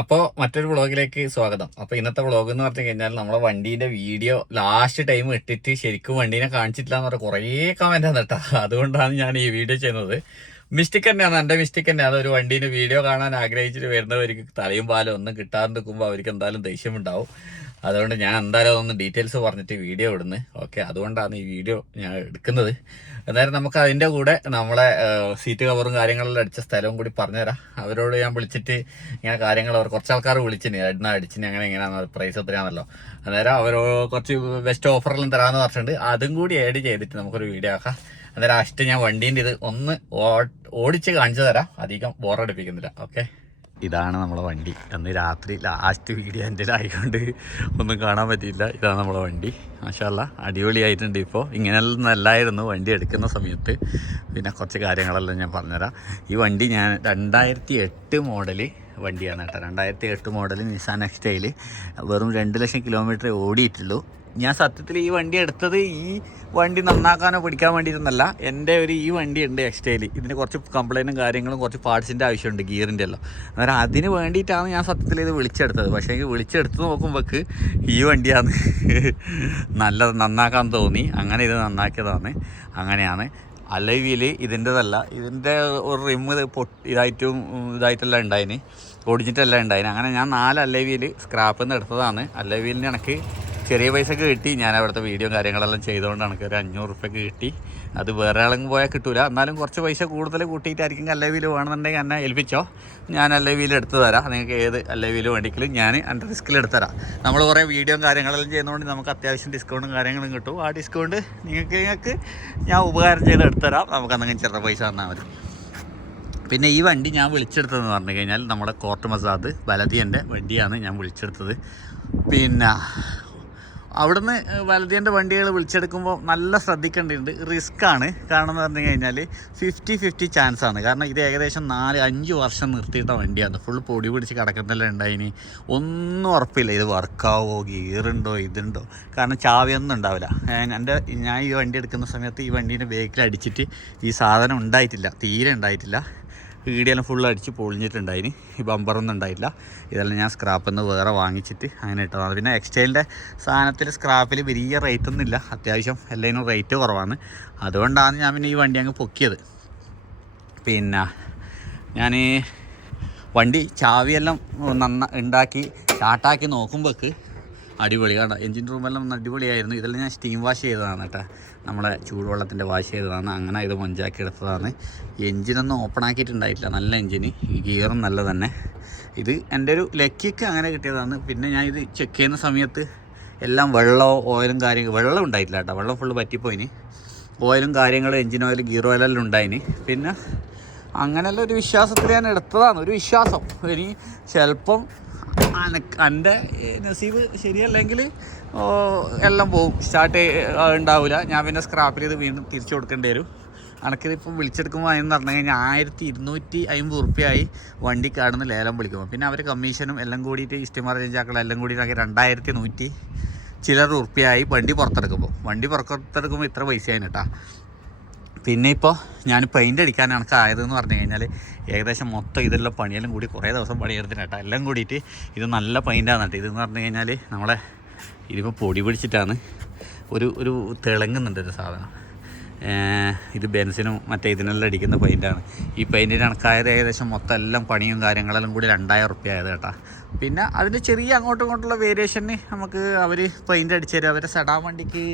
അപ്പോൾ മറ്റൊരു വ്ളോഗിലേക്ക് സ്വാഗതം. അപ്പോൾ ഇന്നത്തെ വ്ളോഗ് എന്ന് പറഞ്ഞു കഴിഞ്ഞാൽ നമ്മളെ വണ്ടീൻ്റെ വീഡിയോ ലാസ്റ്റ് ടൈം ഇട്ടിട്ട് ശരിക്കും വണ്ടീനെ കാണിച്ചിട്ടില്ല എന്ന് പറഞ്ഞാൽ കുറേ കമൻ്റ് ആണ് കേട്ടോ. അതുകൊണ്ടാണ് ഞാൻ ഈ വീഡിയോ ചെയ്യുന്നത്. മിസ്റ്റേക്ക് തന്നെയാണ്, എൻ്റെ മിസ്റ്റേക്ക് തന്നെയാണ്. ഒരു വണ്ടീൻ്റെ വീഡിയോ കാണാൻ ആഗ്രഹിച്ചിട്ട് വരുന്നവർക്ക് തലയും പാലും ഒന്നും കിട്ടാതെ നിൽക്കുമ്പോൾ അവർക്ക് എന്തായാലും ദേഷ്യമുണ്ടാവും. അതുകൊണ്ട് ഞാൻ എന്തായാലും ഒന്ന് ഡീറ്റെയിൽസ് പറഞ്ഞിട്ട് വീഡിയോ ഇടുന്നത്. ഓക്കെ, അതുകൊണ്ടാണ് ഈ വീഡിയോ ഞാൻ എടുക്കുന്നത്. എന്നാലും നമുക്ക് അതിൻ്റെ കൂടെ നമ്മളെ സീറ്റ് കവറും കാര്യങ്ങളെല്ലാം അടിച്ച സ്ഥലവും കൂടി പറഞ്ഞുതരാം. അവരോട് ഞാൻ വിളിച്ചിട്ട് ഇങ്ങനെ കാര്യങ്ങൾ കുറച്ച് ആൾക്കാർ വിളിച്ചിന് അടിച്ചിന് അങ്ങനെ എങ്ങനെയാണെന്ന് പ്രൈസ് എത്രയാണല്ലോ. അന്നേരം അവർ കുറച്ച് ബെസ്റ്റ് ഓഫറെല്ലാം തരാമെന്ന് പറഞ്ഞിട്ടുണ്ട്. അതും കൂടി ആഡ് ചെയ്തിട്ട് നമുക്കൊരു വീഡിയോ ആക്കാം. അന്നേരം ലാസ്റ്റ് ഞാൻ വണ്ടീൻ്റെ ഇത് ഒന്ന് ഓടിച്ച് കാണിച്ചു തരാം, അധികം ബോറടിപ്പിക്കുന്നില്ല. ഓക്കെ, ഇതാണ് നമ്മളെ വണ്ടി. അന്ന് രാത്രി ലാസ്റ്റ് വീഡിയോ എൻ്റെ ആയതുകൊണ്ട് ഒന്നും കാണാൻ പറ്റിയില്ല. ഇതാണ് നമ്മളെ വണ്ടി. മാഷാ അല്ലാ, അടിപൊളിയായിട്ടുണ്ട്. ഇപ്പോൾ ഇങ്ങനെയൊന്നും അല്ലായിരുന്നു വണ്ടി എടുക്കുന്ന സമയത്ത്. പിന്നെ കുറച്ച് കാര്യങ്ങളെല്ലാം ഞാൻ പറഞ്ഞുതരാം. ഈ വണ്ടി ഞാൻ 2008 മോഡല് വണ്ടിയാണ് കേട്ടോ. 2008 മോഡൽ നിസാൻ എക്സ്റ്റൈൽ. വെറും 2 ലക്ഷം കിലോമീറ്റർ ഓടിയിട്ടുള്ളൂ. ഞാൻ സത്യത്തിൽ ഈ വണ്ടി എടുത്തത് ഈ വണ്ടി നന്നാക്കാനോ പിടിക്കാൻ വേണ്ടിയിട്ടൊന്നല്ല. എൻ്റെ ഈ വണ്ടി ഉണ്ട് എക്സ്റ്റൈൽ. ഇതിന് കുറച്ച് കംപ്ലൈൻറ്റും കാര്യങ്ങളും കുറച്ച് പാർട്സിൻ്റെ ആവശ്യമുണ്ട്, ഗിയറിൻ്റെ എല്ലാം. അന്നേരം അതിന് വേണ്ടിയിട്ടാണ് ഞാൻ സത്യത്തിൽ ഇത് വിളിച്ചെടുത്തത്. പക്ഷേ എനിക്ക് വിളിച്ചെടുത്ത് നോക്കുമ്പോൾക്ക് ഈ വണ്ടിയാണ് നന്നാക്കാൻ തോന്നി. അങ്ങനെ ഇത് നന്നാക്കിയതാണ്. അങ്ങനെയാണ്. അലോയ് വീല് ഇതിൻ്റെതല്ല, ഇതിൻ്റെ ഒരു റിമ്മ് ഇതായിട്ടെല്ലാം ഉണ്ടായിന്, ഓടിച്ചിട്ടെല്ലാം ഉണ്ടായിന്. അങ്ങനെ ഞാൻ 4 അലോയ് വീല് സ്ക്രാപ്പിൽ നിന്ന് എടുത്തതാണ്. അലോയ് വീലിന് എനിക്ക് ചെറിയ പൈസക്ക് കിട്ടി. ഞാൻ അവിടുത്തെ വീഡിയോ കാര്യങ്ങളെല്ലാം ചെയ്തുകൊണ്ട് എനിക്ക് ഒരു 500 റുപ്യക്ക് കിട്ടി. അത് വേറെ ആളെങ്കിലും പോയാൽ കിട്ടൂല. എന്നാലും കുറച്ച് പൈസ കൂടുതൽ കൂട്ടിയിട്ടായിരിക്കും അലോയ് വീല് വേണമെന്നുണ്ടെങ്കിൽ എന്നെ ഏൽപ്പിച്ചോ, ഞാൻ അലോയ് വീല് എടുത്ത് തരാം. നിങ്ങൾക്ക് ഏത് അലോയ് വീല് വേണ്ടിക്കലും ഞാൻ എൻ്റെ റിസ്കിൽ എടുത്ത് തരാം. നമ്മൾ കുറേ വീഡിയോ കാര്യങ്ങളെല്ലാം ചെയ്യുന്നതുകൊണ്ട് നമുക്ക് അത്യാവശ്യം ഡിസ്കൗണ്ടും കാര്യങ്ങളും കിട്ടും. ആ ഡിസ്കൗണ്ട് നിങ്ങൾക്ക് ഞാൻ ഉപകാരം ചെയ്ത് എടുത്തുതരാം. നമുക്ക് എന്തെങ്കിലും ചെറിയ പൈസ തന്നാൽ മതി. പിന്നെ ഈ വണ്ടി ഞാൻ വിളിച്ചെടുത്തതെന്ന് പറഞ്ഞു കഴിഞ്ഞാൽ നമ്മുടെ കോർട്ട് മസാദ് ബലദിയൻ്റെ വണ്ടിയാണ് ഞാൻ വിളിച്ചെടുത്തത്. പിന്നെ അവിടുന്ന് വലതിയൻ്റെ വണ്ടികൾ വിളിച്ചെടുക്കുമ്പോൾ നല്ല ശ്രദ്ധിക്കേണ്ടതുണ്ട്. റിസ്ക്കാണ്. കാരണം എന്ന് പറഞ്ഞു കഴിഞ്ഞാൽ 50-50 ചാൻസാണ്. കാരണം ഇത് ഏകദേശം 4-5 വർഷം നിർത്തിയിട്ട വണ്ടിയാണ്. ഫുൾ പൊടി പിടിച്ച് കിടക്കുന്നെല്ലാം ഉണ്ടായിന്. ഒന്നും ഉറപ്പില്ല ഇത് വർക്കാവോ, ഗിയറുണ്ടോ, ഇതുണ്ടോ. കാരണം ചാവിയൊന്നും ഉണ്ടാവില്ല. ഞാൻ ഈ വണ്ടി എടുക്കുന്ന സമയത്ത് ഈ വണ്ടീൻ്റെ ബേക്കിൽ അടിച്ചിട്ട് ഈ സാധനം ഉണ്ടായിട്ടില്ല, തീരെ ഉണ്ടായിട്ടില്ല. വീഡിയോയെല്ലാം ഫുൾ അടിച്ച് പൊളിഞ്ഞിട്ടുണ്ടായിന്. ഈ ബമ്പറൊന്നും ഉണ്ടായില്ല. ഇതെല്ലാം ഞാൻ സ്ക്രാപ്പിൽ നിന്ന് വേറെ വാങ്ങിച്ചിട്ട് അങ്ങനെ ഇട്ടതാണ്. പിന്നെ എക്സ്റ്റൈലിൻ്റെ സാധനത്തിൽ സ്ക്രാപ്പിൽ വലിയ റേറ്റൊന്നും ഇല്ല, അത്യാവശ്യം എല്ലാത്തിനും റേറ്റ് കുറവാണ്. അതുകൊണ്ടാണ് ഞാൻ പിന്നെ ഈ വണ്ടി അങ്ങ് പൊക്കിയത്. പിന്നെ ഞാൻ വണ്ടി ചാവിയെല്ലാം ഉണ്ടാക്കി സ്റ്റാർട്ടാക്കി നോക്കുമ്പോൾക്ക് അടിപൊളി. കാരണം എൻജിൻ റൂമെല്ലാം അടിപൊളിയായിരുന്നു. ഇതെല്ലാം ഞാൻ സ്റ്റീം വാഷ് ചെയ്തതാണ് കേട്ടോ, നമ്മളെ ചൂടുവെള്ളത്തിൻ്റെ വാഷ് ചെയ്തതാണ്. അങ്ങനെ ഇത് മൊഞ്ചാക്കി എടുത്തതാണ്. എൻജിനൊന്നും ഓപ്പൺ ആക്കിയിട്ടുണ്ടായിട്ടില്ല, നല്ല എൻജിന്. ഈ ഗിയറും നല്ല തന്നെ. ഇത് എൻ്റെ ഒരു ലക്കിക്ക് അങ്ങനെ കിട്ടിയതാണ്. പിന്നെ ഞാൻ ഇത് ചെക്ക് ചെയ്യുന്ന സമയത്ത് എല്ലാം വെള്ളവും ഓയിലും വെള്ളം ഉണ്ടായിട്ടില്ല കേട്ടോ. വെള്ളം ഫുള്ള് പറ്റിപ്പോയിന്. ഓയിലും കാര്യങ്ങളും എൻജിൻ ഓയിൽ, ഗിയർ ഓയിലെല്ലാം ഉണ്ടായിന്. പിന്നെ അങ്ങനെയുള്ള ഒരു വിശ്വാസത്തിൽ ഞാൻ എടുത്തതാണ്. ഒരു വിശ്വാസം. ഇനി ചിലപ്പം എൻ്റെ നസീബ് ശരിയല്ലെങ്കിൽ എല്ലാം പോവും, സ്റ്റാർട്ട് ഉണ്ടാവില്ല. ഞാൻ പിന്നെ സ്ക്രാപ്പിൽ ഇത് വീണ്ടും തിരിച്ചു കൊടുക്കേണ്ടി വരും. എനിക്കിതിപ്പോൾ വിളിച്ചെടുക്കുമ്പോൾ അതിന് പറഞ്ഞു കഴിഞ്ഞാൽ 1250 റുപ്യയായി വണ്ടി കാടുന്ന് ലേലം വിളിക്കുമ്പോൾ. പിന്നെ അവർ കമ്മീഷനും എല്ലാം കൂടിയിട്ട് ഇഷ്ടമാർ ചേഞ്ചാക്കൾ എല്ലാം കൂടി 2100 ചില്ലറ റുപ്യയായി വണ്ടി പുറത്തെടുക്കുമ്പോൾ ഇത്ര പൈസയായിന് കേട്ടോ. പിന്നെ ഇപ്പോൾ ഞാൻ പെയിൻ്റ് അടിക്കാൻ എനിക്ക് ആയതെന്ന് പറഞ്ഞു കഴിഞ്ഞാൽ ഏകദേശം മൊത്തം ഇതെല്ലാം പണിയെല്ലാം കൂടി കുറേ ദിവസം പണിയെടുത്തിന് കേട്ടോ. എല്ലാം കൂടിയിട്ട് ഇത് നല്ല പെയിൻ്റാണ് കേട്ടോ. ഇതെന്ന് പറഞ്ഞു കഴിഞ്ഞാൽ നമ്മളെ ഇതിപ്പോൾ പൊടി പിടിച്ചിട്ടാണ് ഒരു തിളങ്ങുന്നുണ്ട് ഒരു സാധനം. ഇത് ബെൻസിനും മറ്റേ ഇതിനെല്ലാം അടിക്കുന്ന പെയിൻ്റാണ്. ഈ പെയിൻറ്റിന് കണക്കായത് ഏകദേശം മൊത്തം എല്ലാം പണിയും കാര്യങ്ങളെല്ലാം കൂടി 2000 റുപ്യ ആയത് കേട്ടോ. പിന്നെ അതിൻ്റെ ചെറിയ അങ്ങോട്ടും ഇങ്ങോട്ടുള്ള വേരിയേഷന് നമുക്ക് അവർ പെയിൻ്റ് അടിച്ചു തരും. അവരെ സെഡാൻ വണ്ടിക്ക്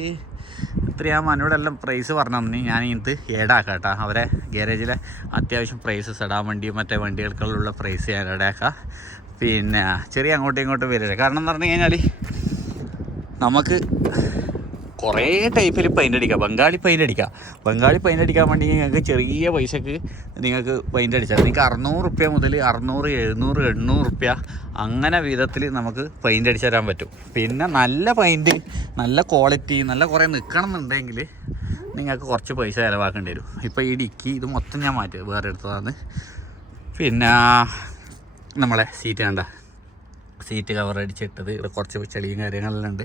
ഇത്രയാകും. എന്നോടെല്ലാം പ്രൈസ് പറഞ്ഞു തന്നെ ഞാൻ ഇത് ഏടാക്കാം കേട്ടോ. അവരെ ഗാരേജിലെ അത്യാവശ്യം പ്രൈസ് സെഡാൻ വണ്ടിയും മറ്റേ വണ്ടികൾക്കുള്ള പ്രൈസ് ഞാൻ ഏടാക്കാം. പിന്നെ ചെറിയ അങ്ങോട്ടും ഇങ്ങോട്ടും വരില്ല. കാരണം എന്ന് പറഞ്ഞു കഴിഞ്ഞാൽ നമുക്ക് കുറേ ടൈപ്പിൽ പെയിൻ്റ് അടിക്കാം. ബംഗാളി പെയിൻ്റ് അടിക്കാൻ വേണ്ടി നിങ്ങൾക്ക് ചെറിയ പൈസക്ക് നിങ്ങൾക്ക് പെയിൻ്റ് അടിച്ചാൽ നിങ്ങൾക്ക് 600 റുപ്യ മുതൽ 600, 700, 800 റുപ്യ അങ്ങനെ വിധത്തിൽ നമുക്ക് പെയിൻ്റ് അടിച്ചു തരാൻ പറ്റും. പിന്നെ നല്ല പെയിൻറ്റ്, നല്ല ക്വാളിറ്റി, നല്ല കുറേ നിൽക്കണം എന്നുണ്ടെങ്കിൽ നിങ്ങൾക്ക് കുറച്ച് പൈസ ചിലവാക്കേണ്ടി വരും. ഇപ്പോൾ ഈ ഡിക്കി ഇത് മൊത്തം ഞാൻ വേറെ എടുത്തതാണ്. പിന്നെ നമ്മളെ സീറ്റ് കവർ അടിച്ചിട്ടത് ഇവിടെ കുറച്ച് ചെളിയും കാര്യങ്ങളെല്ലാം ഉണ്ട്.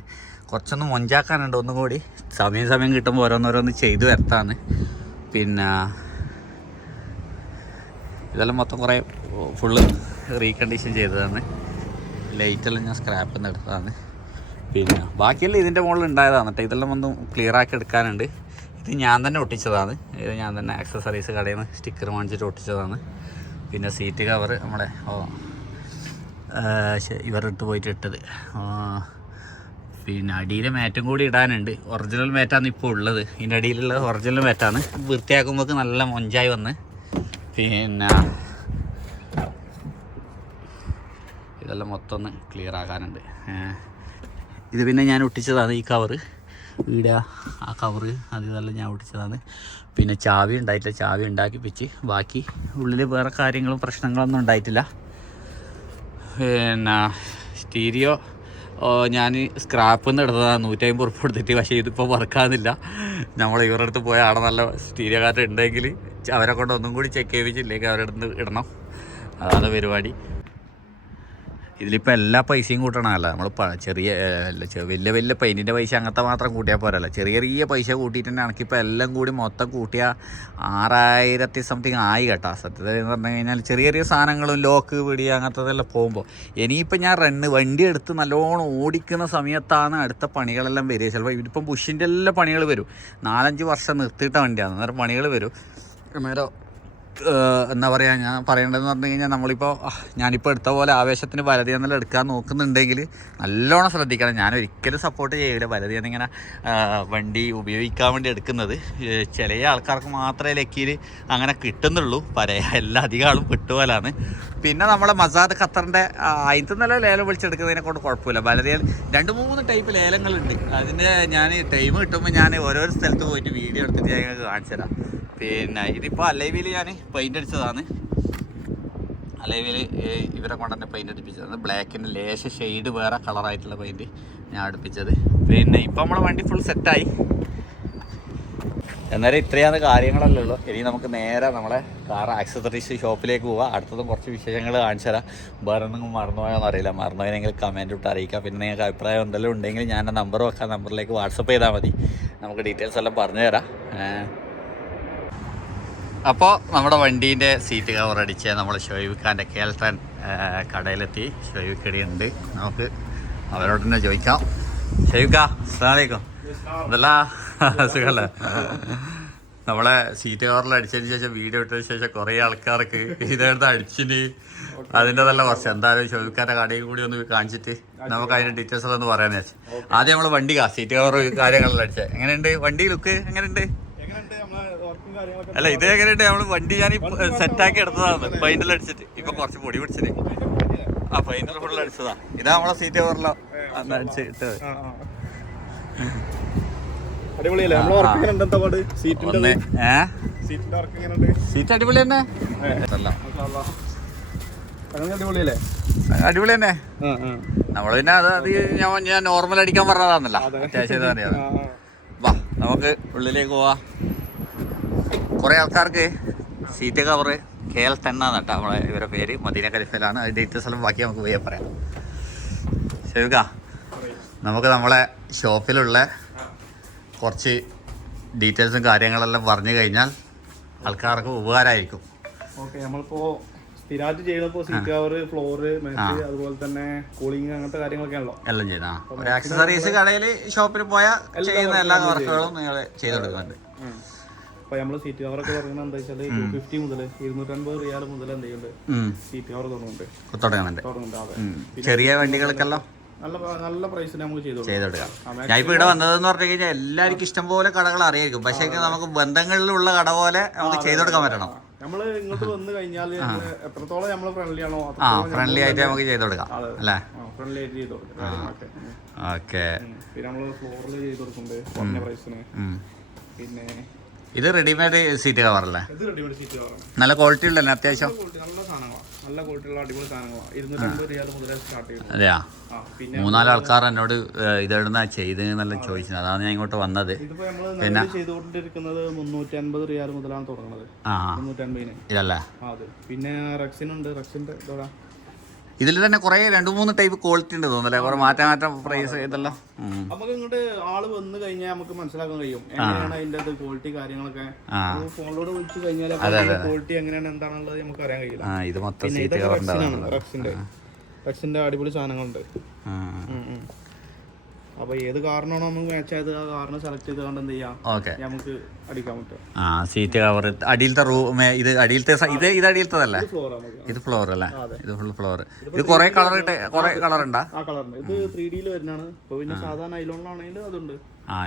കുറച്ചൊന്ന് മൊഞ്ചാക്കാനുണ്ട്. ഒന്നും കൂടി സമയം കിട്ടുമ്പോൾ ഓരോന്നോരോന്ന് ചെയ്ത് വരത്താണ്. പിന്നെ ഇതെല്ലാം മൊത്തം കുറേ ഫുള്ള് റീകണ്ടീഷൻ ചെയ്തതാണ്. ലൈറ്റെല്ലാം ഞാൻ സ്ക്രാപ്പിൽ നിന്ന് എടുത്തതാണ്. പിന്നെ ബാക്കിയെല്ലാം ഇതിൻ്റെ മുകളിൽ ഉണ്ടായതാണ് കേട്ടോ. ഇതെല്ലാം ഒന്ന് ക്ലിയറാക്കി എടുക്കാനുണ്ട്. ഇത് ഞാൻ തന്നെ ഒട്ടിച്ചതാണ്. ഇത് ഞാൻ തന്നെ ആക്സസറീസ് കടയിൽ നിന്ന് സ്റ്റിക്കർ വാങ്ങിച്ചിട്ട് ഒട്ടിച്ചതാണ്. പിന്നെ സീറ്റ് കവർ നമ്മളെ ഇവരെടുത്ത് പോയിട്ട് ഇട്ടത്. പിന്നെ അടിയിലെ മാറ്റും കൂടി ഇടാനുണ്ട്. ഒറിജിനൽ മാറ്റാണ് ഇപ്പോൾ ഉള്ളത്. ഇതിൻ്റെ അടിയിലുള്ള ഒറിജിനൽ മാറ്റാണ്. വൃത്തിയാക്കുമ്പോൾ നല്ല മൊഞ്ചായി വന്ന്. പിന്നെ ഇതെല്ലാം മൊത്തം ഒന്ന് ക്ലിയർ ആക്കാനുണ്ട്. ഇത് പിന്നെ ഞാൻ ഒട്ടിച്ചതാണ് ഈ കവറ്. ഇവിടെ ആ കവറ് ഇതെല്ലാം ഞാൻ ഒട്ടിച്ചതാണ്. പിന്നെ ചാവി ഉണ്ടായിട്ടില്ല, ചാവി ഉണ്ടാക്കിപ്പിച്ച് ബാക്കി ഉള്ളിൽ വേറെ കാര്യങ്ങളും പ്രശ്നങ്ങളൊന്നും ഉണ്ടായിട്ടില്ല. പിന്നെ സ്റ്റീരിയോ ഞാൻ സ്ക്രാപ്പിൽ നിന്ന് എടുത്തതാണ് 150 ഉറുപ്പിക കൊടുത്തിട്ട്. പക്ഷേ ഇതിപ്പോൾ വർക്കാകുന്നില്ല. നമ്മൾ ഇവരുടെ അടുത്ത് പോയ ആടെ നല്ല സ്റ്റീരിയോ കാറ്റ് ഉണ്ടെങ്കിൽ അവരെ കൊണ്ട് ഒന്നും കൂടി ചെക്ക് ചെയ്യിപ്പിച്ചില്ലെങ്കിൽ അവരുടെ അടുത്ത് ഇടണം. അതാണ് പരിപാടി. ഇതിലിപ്പോൾ എല്ലാ പൈസയും കൂട്ടണമല്ല. നമ്മൾ ചെറിയ വലിയ വലിയ പെയിൻറ്റിൻ്റെ പൈസ അങ്ങനത്തെ മാത്രം കൂട്ടിയാൽ പോരല്ല. ചെറിയ ചെറിയ പൈസ കൂട്ടിയിട്ട് തന്നെ എനിക്കിപ്പോൾ എല്ലാം കൂടി മൊത്തം കൂട്ടിയാൽ 6000 സംതിങ് ആയി കേട്ടോ. സത്യത്തിൽ എന്ന് പറഞ്ഞു കഴിഞ്ഞാൽ ചെറിയ ചെറിയ സാധനങ്ങളും ലോക്ക് പിടി അങ്ങനത്തതെല്ലാം പോകുമ്പോൾ ഇനിയിപ്പോൾ ഞാൻ വണ്ടി എടുത്ത് നല്ലോണം ഓടിക്കുന്ന സമയത്താണ് അടുത്ത പണികളെല്ലാം വരിക. ചിലപ്പോൾ ഇതിപ്പം ബുഷിൻ്റെ എല്ലാ പണികൾ വരും. 4-5 വർഷം നിർത്തിയിട്ട വണ്ടിയാണ്. അന്നേരം പണികൾ വരും. അന്നേരം എന്താ പറയുക, ഞാൻ പറയേണ്ടതെന്ന് പറഞ്ഞു കഴിഞ്ഞാൽ ഞാനിപ്പോൾ എടുത്ത പോലെ ആവേശത്തിന് വലതിയെന്നെല്ലാം എടുക്കാൻ നോക്കുന്നുണ്ടെങ്കിൽ നല്ലോണം ശ്രദ്ധിക്കണം. ഞാൻ ഒരിക്കലും സപ്പോർട്ട് ചെയ്യില്ല വലതിയെന്നിങ്ങനെ വണ്ടി ഉപയോഗിക്കാൻ വേണ്ടി എടുക്കുന്നത്. ചില ആൾക്കാർക്ക് മാത്രമേ ലക്കിയിൽ അങ്ങനെ കിട്ടുന്നുള്ളൂ. എല്ലാ അധികം ആളും പെട്ടുപോലാണ്. പിന്നെ നമ്മളെ മസാദ് ഖത്തറിൻ്റെ അതിന് നല്ല ലേലം വിളിച്ചെടുക്കുന്നതിനെ കൊണ്ട് കുഴപ്പമില്ല. വലതിയിൽ 2-3 ടൈപ്പ് ലേലങ്ങളുണ്ട്. അതിൻ്റെ ഞാൻ ടൈം കിട്ടുമ്പോൾ ഞാൻ ഓരോരോ സ്ഥലത്ത് പോയിട്ട് വീഡിയോ എടുത്തിട്ട് ഞാൻ നിങ്ങൾക്ക് കാണിച്ചു തരാം. പിന്നെ ഇതിപ്പോൾ അലൈവിൽ ഞാൻ പെയിൻ്റ് അടിച്ചതാണ്. അലൈവിൽ ഇവരെ കൊണ്ട് തന്നെ പെയിൻ്റ് അടിപ്പിച്ചതാണ്. ബ്ലാക്കിൻ്റെ ലേശ ഷെയ്ഡ് വേറെ കളറായിട്ടുള്ള പെയിൻറ്റ് ഞാൻ അടുപ്പിച്ചത്. പിന്നെ ഇപ്പോൾ നമ്മളെ വണ്ടി ഫുൾ സെറ്റായി. എന്നാലും ഇത്രയാണ് കാര്യങ്ങളല്ലേ ഉള്ളൂ. ഇനി നമുക്ക് നേരെ നമ്മളെ കാർ ആക്സസറീസ് ഷോപ്പിലേക്ക് പോവാം. അടുത്തതും കുറച്ച് വിശേഷങ്ങൾ കാണിച്ചു തരാം. വേറെ എന്തെങ്കിലും മറന്നുപോയോന്ന് അറിയില്ല. മറന്നുപോയെങ്കിൽ കമൻറ്റ് ഇട്ട് അറിയിക്കാം. പിന്നെ നിങ്ങൾക്ക് അഭിപ്രായം എന്തെങ്കിലും ഉണ്ടെങ്കിൽ ഞാൻ ആ നമ്പർ വെക്കാം. നമ്പറിലേക്ക് വാട്സപ്പ് ചെയ്താൽ മതി. നമുക്ക് ഡീറ്റെയിൽസ് എല്ലാം പറഞ്ഞു തരാം. അപ്പോൾ നമ്മുടെ വണ്ടീൻ്റെ സീറ്റ് കവർ അടിച്ച് നമ്മൾ ഷോയിബ് ഖാൻ്റെ കേൾട്ടൻ കടയിലെത്തി. ഷോയിബ് കടയുണ്ട്. നമുക്ക് അവരോട് തന്നെ ചോദിക്കാം. ഷോയിബ് ഖാ, അസ്സലാമു അലൈക്കും. അതല്ല സുഖമല്ലേ? നമ്മളെ സീറ്റ് കവറിൽ അടിച്ചതിന് ശേഷം വീഡിയോ ഇട്ടതിന് ശേഷം കുറേ ആൾക്കാർക്ക് ഇതെടുത്ത് അടിച്ചിന് അതിൻ്റെതല്ല കുറച്ച്. എന്തായാലും ഷോയിബ് ഖാൻ്റെ കടയിൽ കൂടി ഒന്ന് കാണിച്ചിട്ട് നമുക്ക് അതിൻ്റെ ഡീറ്റെയിൽസ് ഒന്ന് പറയാമെന്ന് വെച്ചാൽ. ആദ്യം നമ്മൾ വണ്ടി സീറ്റ് കവർ കാര്യങ്ങളെല്ലാം അടിച്ചത് എങ്ങനെയുണ്ട്? വണ്ടി ലുക്ക് എങ്ങനെയുണ്ട്? അല്ല ഇത് എങ്ങനെയുണ്ട്? നമ്മൾ വണ്ടി ഞാൻ സെറ്റാക്കി എടുത്തതാണ് പെയിന്റെല്ലാം അടിച്ചിട്ട്. ഇപ്പൊ കുറച്ച് പൊടി പിടിച്ചിട്ട് പെയിന്റർ ഫുൾ അടിച്ചതാ. ഇതാ നമ്മളെ സീറ്റ് കവറിലോ അടിച്ചിട്ട്. സീറ്റ് അടിപൊളി തന്നെ, അടിപൊളി തന്നെ. നമ്മള് പിന്നെ അത് ഞാൻ നോർമൽ അടിക്കാൻ പറഞ്ഞതാണല്ലോ. അത്യാവശ്യം വാ നമുക്ക് ഉള്ളിലേക്ക് പോവാ. കുറേ ആൾക്കാർക്ക് സീറ്റ് കവറ് KL10 ആണ് കേട്ടോ നമ്മളെ ഇവരുടെ പേര്. മദീന ഖലീഫയിലാണ്. അത് ഡീറ്റെയിൽസ് എല്ലാം ബാക്കി നമുക്ക് പോയി പറയാം. ശരിക്കാ, നമുക്ക് നമ്മളെ ഷോപ്പിലുള്ള കുറച്ച് ഡീറ്റെയിൽസും കാര്യങ്ങളെല്ലാം പറഞ്ഞു കഴിഞ്ഞാൽ ആൾക്കാർക്ക് ഉപകാരമായിരിക്കും. ഓക്കെ, നമ്മളിപ്പോൾ സ്ഥിരമായിട്ട് ചെയ്യുന്നപ്പോൾ സീറ്റ് കവർ, ഫ്ലോറ്, മാറ്റ്, അതുപോലെ തന്നെ കൂളിംഗ് അങ്ങനത്തെ കാര്യങ്ങളൊക്കെയാണല്ലോ എല്ലാം ചെയ്യുന്ന ഒരു ആക്സസറീസ് കടയിൽ ഷോപ്പിൽ പോയാൽ ചെയ്യുന്ന എല്ലാ വർക്കുകളും നിങ്ങൾ ചെയ്ത് കൊടുക്കുന്നുണ്ട്. അപ്പോൾ നമ്മൾ സീറ്റ് കവറൊക്കെ പറയുന്നത് എന്താ വെച്ചാൽ 250 മുതൽ 250 റിയാൽ മുതൽ എന്ത് ചെയ്യുന്നുണ്ട് സീറ്റ് കവർ തുടങ്ങുന്നുണ്ട്. ചെറിയ വണ്ടികൾക്കെല്ലാം നല്ല പ്രൈസിന് നമുക്ക് ചെയ്ത് കൊടുക്കാം. ഞാൻ ഇപ്പോൾ ഇവിടെ വന്നതെന്ന് പറഞ്ഞു കഴിഞ്ഞാൽ എല്ലാവർക്കും ഇഷ്ടംപോലെ കടകൾ അറിയായിരിക്കും. പക്ഷേ നമുക്ക് ബന്ധങ്ങളിലുള്ള കട പോലെ നമുക്ക് ചെയ്ത് കൊടുക്കാൻ പറ്റണം. നമ്മള് ഇങ്ങോട്ട് വന്നു കഴിഞ്ഞാൽ എത്രത്തോളം നമ്മൾ ഫ്രണ്ട്ലി ആണോ ഫ്രണ്ട്ലി ആയിട്ട് നമുക്ക് ചെയ്ത് കൊടുക്കാം അല്ലേ? ഫ്രണ്ട്ലി ആയിട്ട് ചെയ്ത് കൊടുക്കാം. ഓക്കെ, പിന്നെ നമ്മള് ഫ്ലോറിൽ ചെയ്ത് കൊടുക്കുന്നുണ്ട് കുറഞ്ഞ പ്രൈസിന്. പിന്നെ ഇത് റെഡിമെയ്ഡ് സീറ്റ് കവറല്ലേ? ഇത് റെഡിമെയ്ഡ് സീറ്റ് കവറാണ്. നല്ല ക്വാളിറ്റി ഉള്ളല്ലേ? അത്യാവശ്യം നല്ല സാധനങ്ങളാണ്, നല്ല ക്വാളിറ്റിയുള്ള അടിപൊളി സാധനങ്ങളാണ്. 250 റിയാൽ മുതലേ സ്റ്റാർട്ട് ചെയ്യുന്നത്. അതെയാ? 3-4 ആൾക്കാർ എന്നോട് ഇതെവിടുന്നാ ചെയ്തെന്നെല്ലാം ചോദിച്ചത്. അതാണ് ഞാൻ ഇങ്ങോട്ട് വന്നത്. പിന്നെ ചെയ്തുകൊണ്ടിരിക്കുന്നത് 350 റിയാൽ മുതലാണ് തുടങ്ങുന്നത്. 350 ഇതല്ലേ? അതെ. പിന്നെ റെക്സിനുണ്ട്. റെക്സിന്റെ ഇതിൽ തന്നെ കുറെ 2-3 ടൈപ്പ് ക്വാളിറ്റി ഉണ്ട് തോന്നുന്നല്ലേ? കുറെ മാറ്റം പ്രൈസ് ഇതെല്ലാം നമുക്ക് ഇങ്ങോട്ട് ആള് വന്നു കഴിഞ്ഞാൽ നമുക്ക് മനസ്സിലാക്കാൻ കഴിയും എങ്ങനെയാണ് അതിന്റെ ക്വാളിറ്റി കാര്യങ്ങളൊക്കെ. ഫോണിലൂടെ വിളിച്ചു കഴിഞ്ഞാൽ ക്വാളിറ്റി എങ്ങനെയാണ് എന്താണെന്നുള്ളത് നമുക്ക് അറിയാൻ കഴിയില്ല. ഇത് മൊത്തം റെക്സിന്റെ പെറ്റ്സിന്റെ അടിപൊളി സാധനങ്ങളുണ്ട്. അപ്പൊ ഏത് കാരണമാണോ നമുക്ക് മാച്ച് ആയത് ആ കാരണം സെലക്ട് ചെയ്തുകൊണ്ട് എന്ത് ചെയ്യാം, നമുക്ക് അടിക്കാൻ പറ്റും. സീറ്റ് കവർ അടിയിലത്തെ റൂം, ഇത് അടിയിലത്തെ ഇത് അടിയിലത്തതല്ലേ? ഇത് ഫ്ലോർ അല്ലേ? ഇത് ഫുൾ ഫ്ലോർ. ഇത് കുറെ കളർ ഉണ്ടാ? ആ കളറുണ്ട്. ഇത് 3D വരുന്നതാണ്. ഇപ്പൊ പിന്നെ സാധാരണ നൈലോണിലാണെങ്കിൽ അതുണ്ട്.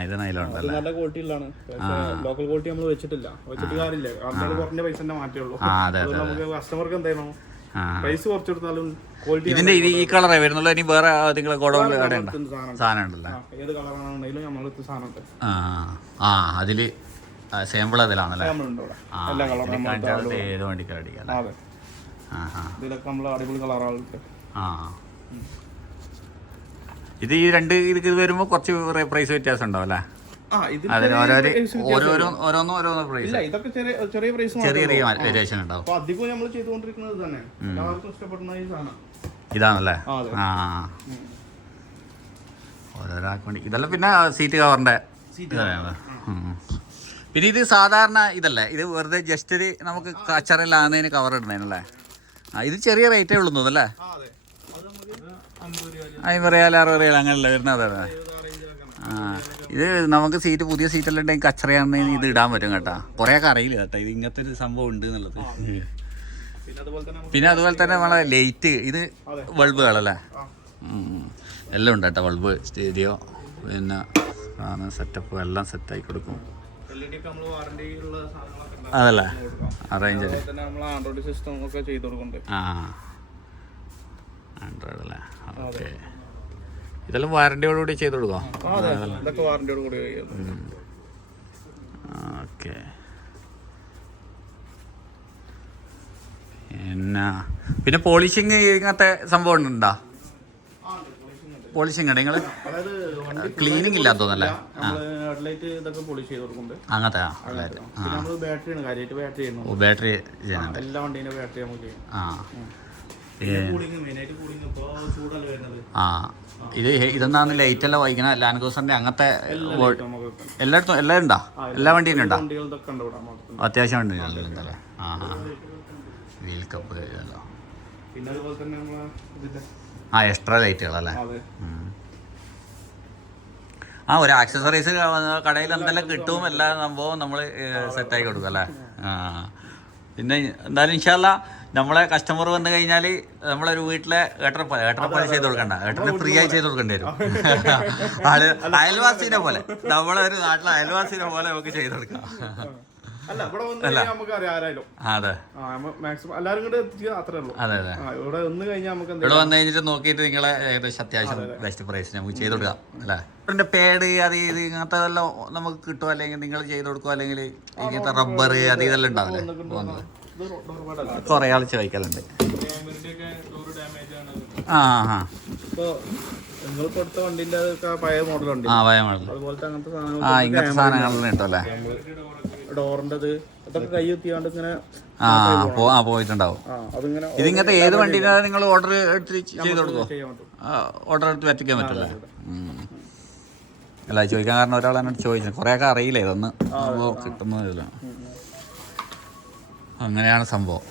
ഇത് നൈലോൺ നല്ല ക്വാളിറ്റിയിലാണ്. ലോക്കൽ ക്വാളിറ്റി നമ്മൾ വെച്ചിട്ട് കാര്യമില്ല. ആൾക്കാർ കുറഞ്ഞ പൈസന്റെ മാറ്റേ ഉള്ളൂ. നമുക്ക് കസ്റ്റമർക്ക് എന്തായാലും പൈസ കുറച്ചെടുത്താലും ഇതിന്റെ ഈ കളറേ വരുന്നുള്ളൂ. ഇനി വേറെ നിങ്ങളെ ഗോഡൗണിൽ സാധനം ഉണ്ടല്ലോ. ഏത് കളറാണെങ്കിലും നമ്മളെടുത്ത് സാധനം ഉണ്ട്. അതില് സാമ്പിൾ അതിലാണല്ലേ? ഏത് വണ്ടിക്ക് അടിക്കാം. ഇതിലൊക്കെ നമ്മൾ അടിപൊളി കളറുകളുണ്ട്. ഇത് ഈ രണ്ട് ഇത് വരുമ്പോ കുറച്ച് പ്രൈസ് വ്യത്യാസം ഉണ്ടാവും അല്ലേ? ഓരോന്നും പ്രൈസ്, ചെറിയ ചെറിയ വേരിയേഷൻ ഉണ്ടാവും. അധികം നമ്മൾ ചെയ്തുകൊണ്ടിരിക്കുന്നത് തന്നെ എല്ലാവർക്കും ഇഷ്ടപ്പെടുന്ന ഈ സാധനം ഇതാണല്ലേ? ഓരോരാൾക്ക് വേണ്ടി ഇതെല്ലാം. പിന്നെ സീറ്റ് കവറിന്റെ പിന്നെ ഇത് സാധാരണ ഇതല്ലേ? ഇത് വെറുതെ ജസ്റ്റ് ഒരു നമുക്ക് കച്ചറയിലാകുന്നതിന് കവർ ഇടുന്നതിനല്ലേ? ഇത് ചെറിയ റേറ്റേ ഉള്ളൂ അല്ലേ? 50 റിയാൽ 60 റിയാൽ അങ്ങനെയല്ല വരുന്നത്. അതെ. ഇത് നമുക്ക് സീറ്റ് പുതിയ സീറ്റെല്ലാം ഉണ്ടെങ്കിൽ കച്ചറയാണെന്ന് ഇത് ഇടാൻ പറ്റും കേട്ടോ. കുറേ ഒക്കെ അറിയില്ല കേട്ടോ ഇത് ഇങ്ങനത്തെ ഒരു സംഭവം ഉണ്ട് എന്നുള്ളത്. പിന്നെ അതുപോലെ തന്നെ നമ്മളെ ലൈറ്റ്, ഇത് ബൾബുകളല്ലേ? എല്ലാം ഉണ്ട് കേട്ടോ. ബൾബ്, സ്റ്റീരിയോ, പിന്നെ സെറ്റപ്പ് എല്ലാം സെറ്റായി കൊടുക്കും. അതല്ലേ അറേഞ്ച് ആൻഡ്രോയിഡ് അല്ലേ? ഓക്കെ. ഇതെല്ലാം വാറണ്ടിയോടുകൂടി ചെയ്ത് കൊടുക്കാം. ഓക്കെ. പിന്നെ പോളിഷിങ് ഇങ്ങനത്തെ സംഭവം ഉണ്ടോ? പോളിഷിങ് ഉണ്ട് നിങ്ങൾ? ക്ലീനിങ് ഇല്ലാത്തതല്ലേ? അങ്ങനത്തെ ബാറ്ററി ചെയ്യുന്നുണ്ട്. ഇതെന്നാന്ന് ലൈറ്റ് എല്ലാം വായിക്കണ ലാൻഡ്ക്രൂസറിന്റെ അങ്ങനത്തെ എല്ലായിടത്തും എല്ലാം ഉണ്ടോ? എല്ലാ വണ്ടിയും ഉണ്ടോ? അത്യാവശ്യം വണ്ടിയുണ്ടല്ലേ? വീൽ കപ്പ് ഇതല്ലോ. എക്സ്ട്രാ ലൈറ്റുകളല്ലേ? ഒരു ആക്സസറീസ് കടയിൽ എന്തെല്ലാം കിട്ടും എല്ലാ സംഭവവും നമ്മൾ സെറ്റാക്കി കൊടുക്കും അല്ലേ? പിന്നെ എന്തായാലും ഇൻഷാല്ല നമ്മളെ കസ്റ്റമർ വന്നു കഴിഞ്ഞാൽ നമ്മളൊരു വീട്ടിലെ ഏട്ടറപ്പണി ചെയ്ത് കൊടുക്കണ്ട, ഏട്ടന് ഫ്രീ ആയി ചെയ്ത് കൊടുക്കേണ്ടി വരും. അയൽവാസിനെ പോലെ, നമ്മളൊരു നാട്ടിലെ അയൽവാസിനെ പോലെ നമുക്ക് ചെയ്ത് കൊടുക്കാം. അല്ല ഇവിടെ വന്നു കഴിഞ്ഞാൽ നമുക്ക് അറിയാം ആരായാലും. അതെ, മാക്സിമം എല്ലാവരും കൂടെ എത്തിക്കുക അത്രേ ഉള്ളൂ. അതെ അതെ. ഇവിടെ വന്നു കഴിഞ്ഞാൽ നമുക്ക് ഇവിടെ വന്നു കഴിഞ്ഞിട്ട് നോക്കിയിട്ട് നിങ്ങളെ ഏകദേശം അത്യാവശ്യം ബെസ്റ്റ് പ്രൈസ് നമുക്ക് ചെയ്ത് കൊടുക്കാം അല്ലേ? ഇതിന്റെ പേഡ് അത് ഇത് ഇങ്ങനത്തെ എല്ലാം നമുക്ക് കിട്ടുമോ, അല്ലെങ്കിൽ നിങ്ങൾ ചെയ്ത് കൊടുക്കുമോ, അല്ലെങ്കിൽ ഇങ്ങനത്തെ റബ്ബർ അത് ഇതെല്ലാം ഉണ്ടാവില്ലേ? കുറെ ആൾ ചോദിക്കലുണ്ട്. പഴയ മോഡൽ ഇങ്ങനത്തെ സാധനങ്ങളെല്ലാം കിട്ടുമല്ലേ? ഡോറിൻ്റെത് അതൊക്കെ കൈ കുത്തിയാണ്ട് ഇങ്ങനെ പോയിട്ടുണ്ടാവും. ഇതിങ്ങനത്തെ ഏത് വണ്ടിയിലാണ് നിങ്ങൾ ഓർഡർ എടുത്ത് ചെയ്ത് കൊടുക്കുമോ? ഓർഡർ എടുത്ത് പറ്റിക്കാൻ പറ്റില്ല. അല്ല ചോദിക്കാൻ കാരണം ഒരാൾ എന്നോട് ചോദിച്ചു, കുറേയൊക്കെ അറിയില്ല ഇതൊന്ന് കിട്ടുന്നതില്ല. അങ്ങനെയാണ് സംഭവം.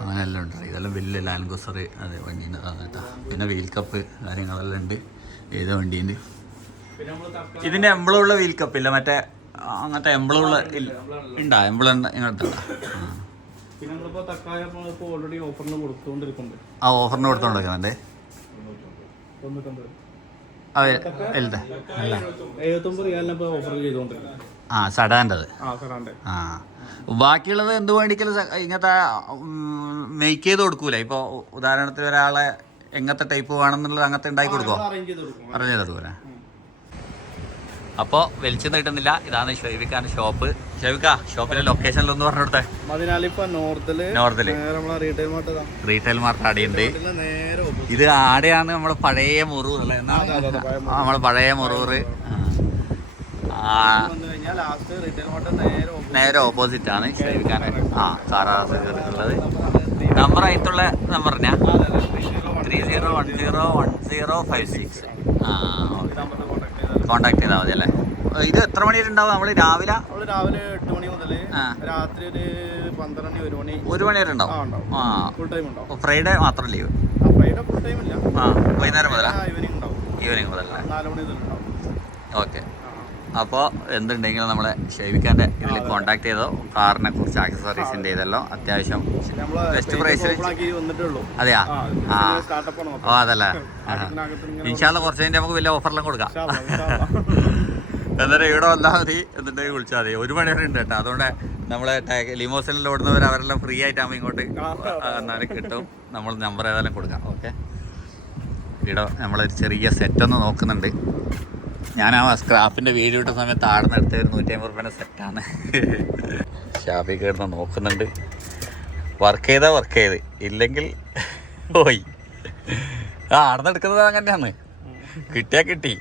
അങ്ങനെയെല്ലാം ഉണ്ട്. ഇതെല്ലാം വലിയ ലാൻഡ്ക്രൂസർ അതെ വണ്ടീൻ്റെ കേട്ടോ. പിന്നെ വീൽ കപ്പ് കാര്യങ്ങളെല്ലാം ഉണ്ട് ഏത് വണ്ടീൻ്റെ. ഇതിൻ്റെ എംബ്ലമുള്ള വീൽ കപ്പില്ല, മറ്റേ അങ്ങനത്തെ എംബ്ലമുള്ള ഉണ്ടാ? എംബ്ലം ഇങ്ങനത്തെ ഓഫറിന് കൊടുത്തോണ്ടിരിക്കുന്നുണ്ട്. സഡാൻ്റെത്. ബാക്കിയുള്ളത് എന്ത് വേണ്ടിക്കലും ഇങ്ങനത്തെ മേക്ക് ചെയ്ത് കൊടുക്കൂല? ഇപ്പോൾ ഉദാഹരണത്തിന് ഒരാളെ എങ്ങനത്തെ ടൈപ്പ് വേണമെന്നുള്ളത് അങ്ങനത്തെ ഉണ്ടാക്കി കൊടുക്കുമോ? അറേഞ്ച് ചെയ്ത് കൊടുക്കൂലേ? അപ്പോൾ വലിച്ചു നീട്ടുന്നില്ല, ഇതാണ് ഷെയ്വിക്കാൻ്റെ ഷോപ്പ്. ഷെയ്വിക്ക, ഷോപ്പിലെ ലൊക്കേഷനിലൊന്ന് പറഞ്ഞു കൊടുത്തേ. നോർത്തില് റീറ്റെയിൽ മാർട്ട് ആടെയുണ്ട്. ഇത് ആടെയാണ് നമ്മളെ പഴയ മുറൂർ അല്ലേ? നമ്മളെ പഴയ മുറൂർ നേരെ ഓപ്പോസിറ്റ് ആണ് ഷെയ്വിക്കാൻ്റെ കാറുള്ളത്. നമ്പർ ആയിട്ടുള്ള നമ്പർ ഞാൻ 30101056. കോണ്ടാക്ട് ചെയ്താൽ മതി അല്ലേ? ഇത് എത്ര മണി വരെ ഉണ്ടാവും? നമ്മൾ രാവിലെ 8 മണി മുതൽ രാത്രി ഒരു 12 മണി 1 മണി 1 മണി വരെ ഉണ്ടാവും. ഫ്രൈഡേ മാത്രം ലീവ്. രാവിലെ ഫുൾ ടൈം ഇല്ല. വൈകുന്നേരം മുതലാ? ഈവനിങ് മുതലല്ലേ? 4 മണി മുതൽ ഉണ്ടാവും. ഓക്കെ. അപ്പോൾ എന്തുണ്ടെങ്കിലും നമ്മളെ ഷെയ്വിക്കാൻ്റെ ഇതിൽ കോൺടാക്ട് ചെയ്തോ. കാറിനെ കുറിച്ച് ആക്സസറീസിൻ്റെ ഇതെല്ലാം അത്യാവശ്യം ബെസ്റ്റ് പ്രൈസിൽ. അതെയാ? അതല്ലേ? ഇൻഷാല്ല കുറച്ച് കഴിഞ്ഞ് നമുക്ക് വലിയ ഓഫറെല്ലാം കൊടുക്കാം. എന്നാലും ഇവിടെ വന്നാൽ മതി, എന്നിട്ടുണ്ടെങ്കിൽ വിളിച്ചാൽ മതി. 1 മണി വരെ ഉണ്ട് കേട്ടോ. അതുകൊണ്ട് നമ്മളെ ലിമോസിനിൽ ഓടുന്നവർ അവരെല്ലാം ഫ്രീ ആയിട്ടാകുമ്പോൾ ഇങ്ങോട്ട് എന്നാലും കിട്ടും. നമ്മൾ നമ്പർ ഏതായാലും കൊടുക്കാം. ഓക്കെ. ഇവിടെ നമ്മളൊരു ചെറിയ സെറ്റൊന്ന് നോക്കുന്നുണ്ട്. ഞാൻ ആ സ്ക്രാപ്പിൻ്റെ വീഡിയോ ഇട്ട സമയത്ത് ആടുന്ന അടുത്ത ഒരു 150 രൂപേൻ്റെ സെറ്റാണ്. ഷാപ്പിൽ കിടന്ന് നോക്കുന്നുണ്ട്. വർക്ക് ചെയ്ത് ഇല്ലെങ്കിൽ പോയി. ആടുന്ന് എടുക്കുന്നത് അങ്ങനെ തന്നെയാണ്. കിട്ടിയാ കിട്ടി,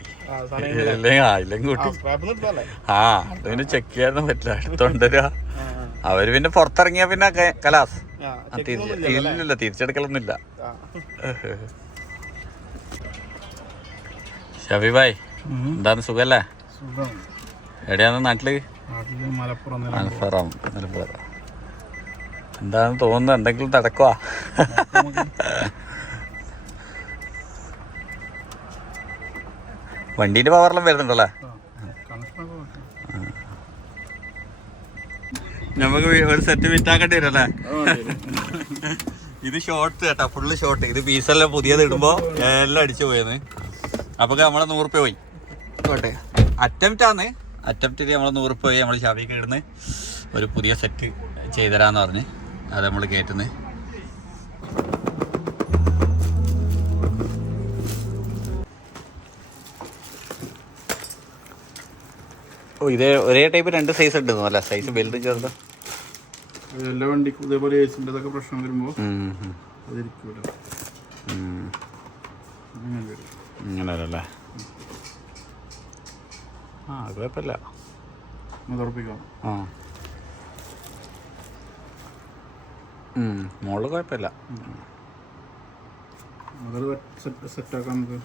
ഇല്ലെങ്കിൽ കൂട്ടി. അതിന് ചെക്ക് ചെയ്യാനൊന്നും പറ്റില്ല. അടുത്തോണ്ടരാ അവര് പിന്നെ പുറത്തിറങ്ങിയാ പിന്നെ കലാസ്. ഇല്ല, തിരിച്ചെടുക്കലൊന്നുമില്ല. ഷബി ഭായ്, എന്താണ് സുഖല്ലേ? എവിടെയാണ് നാട്ടില്? മലപ്പുറം. എന്താന്ന് തോന്നുന്നു? എന്തെങ്കിലും നടക്കുവാ? വണ്ടീന്റെ പവറെല്ലാം വരുന്നുണ്ടല്ലേ? നമുക്ക് ഒരു സെറ്റ് വിറ്റാക്കേണ്ടി വരും അല്ലേ? ഇത് ഷോർട്ട് കേട്ടാ, ഫുള്ള് ഷോർട്ട്. ഇത് പീസെല്ലാം പുതിയത് ഇടുമ്പോ എല്ലാം അടിച്ചു പോയെന്ന്. അപ്പൊ നമ്മളെ 100 രൂപ പോയി. കോട്ടെ അറ്റംപ്റ്റ് നമ്മളെ 100 രൂപ പോയി. നമ്മൾ ഷാപ്പിക്ക് ഇടുന്ന് ഒരു പുതിയ സെറ്റ് ചെയ്തരാന്ന് പറഞ്ഞ് അത് നമ്മൾ കയറ്റുന്നത്. ഓ, ഇത് ഒരേ ടൈപ്പ് 2 സൈസ് ഉണ്ട് അല്ല? സൈസ് വലുതും ചെറുതും എല്ലാ വണ്ടിക്കും ഇതേപോലെ പ്രശ്നം വരുമ്പോ അങ്ങനെ വരല്ലേ? അത് കുഴപ്പമില്ല. മോള് കുഴപ്പമില്ല. സെറ്റാക്കാം നമുക്ക്.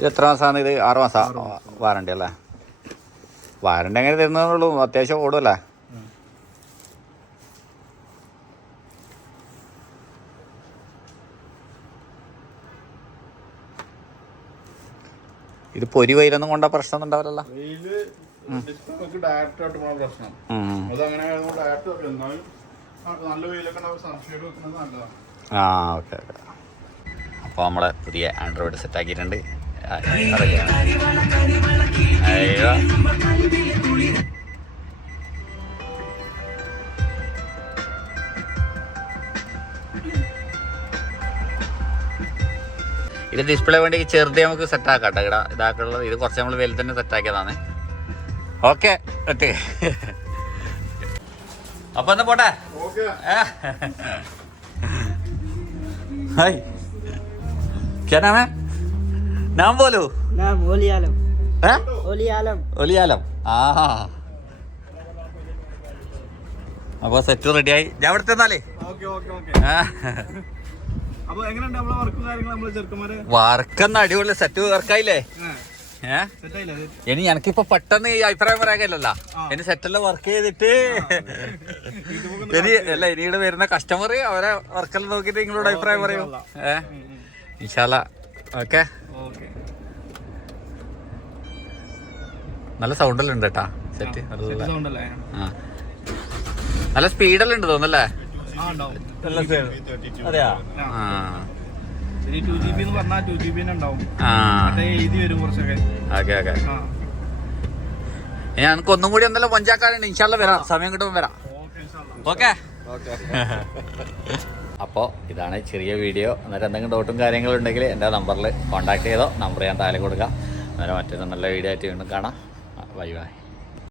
ഇത് എത്ര മാസമാണ്? ഇത് 6 മാസം വാറണ്ടി അല്ലേ? വാറണ്ടി എങ്ങനെ തരുന്നതുള്ളൂ? അത്യാവശ്യം ഓടുമല്ലേ? ഇത് പൊരി വെയിലൊന്നും കൊണ്ട പ്രശ്നം ഉണ്ടാവില്ലല്ലോ? ആ, ഓക്കെ ഓക്കെ. അപ്പോൾ നമ്മളെ പുതിയ ആൻഡ്രോയിഡ് സെറ്റാക്കിയിട്ടുണ്ട്. ഇത് ഡിസ്പ്ലേ വേണ്ടി ചെറുതെ നമുക്ക് സെറ്റാക്കാം കേട്ടോ. ഇതാക്കുള്ളത് ഇത് കുറച്ച് നമ്മൾ വലുത് തന്നെ സെറ്റാക്കിയതാണ്. Okay okay. അപ്പൊ എന്നാ പോട്ടെ. ഹായ്, क्या नाम है? नाम बोलो. नाम ओली आलम. ओली आलम. ओली आलम. ആ, അപ്പോൾ സെറ്റ് റെഡിയായി. ഞാൻ ഇവിടെ തന്നാലേ. വർക്കെന്ന് അടിപൊളി സെറ്റ് വർക്കായില്ലേ? ഇനി എനിക്കിപ്പോ പെട്ടെന്ന് ഈ അഭിപ്രായം പറയാനില്ലല്ലോ. ഇനി സെറ്റെല്ലാം വർക്ക് ചെയ്തിട്ട് ഇനി ഇവിടെ വരുന്ന കസ്റ്റമർ അവരെ വർക്കെല്ലാം നോക്കിട്ട് നിങ്ങളോട് അഭിപ്രായം പറയൂ. ഇൻഷാല്ലാ. ഓക്കെ. നല്ല സൗണ്ടെല്ലാം ഉണ്ട് കേട്ടാ സെറ്റ്. നല്ല സ്പീഡെല്ലാം ഉണ്ട് തോന്നല്ലേ? അതെയാ? ഞങ്ങൾക്ക് ഒന്നും കൂടി എന്തെല്ലാം പഞ്ചാക്കാരുണ്ട്. ഇൻഷാല്ലാ വരാം, സമയം കിട്ടുമ്പോൾ വരാം. ഓക്കെ. അപ്പോൾ ഇതാണ് ചെറിയ വീഡിയോ. എന്നിട്ട് എന്തെങ്കിലും ഡൗട്ടും കാര്യങ്ങളും ഉണ്ടെങ്കിൽ എൻ്റെ നമ്പറിൽ കോൺടാക്ട് ചെയ്തോ. നമ്പർ ഞാൻ താഴെ കൊടുക്കാം. അന്നേരം മറ്റൊരു നല്ല വീഡിയോ ആയിട്ട് വീണ്ടും കാണാം. Bye bye.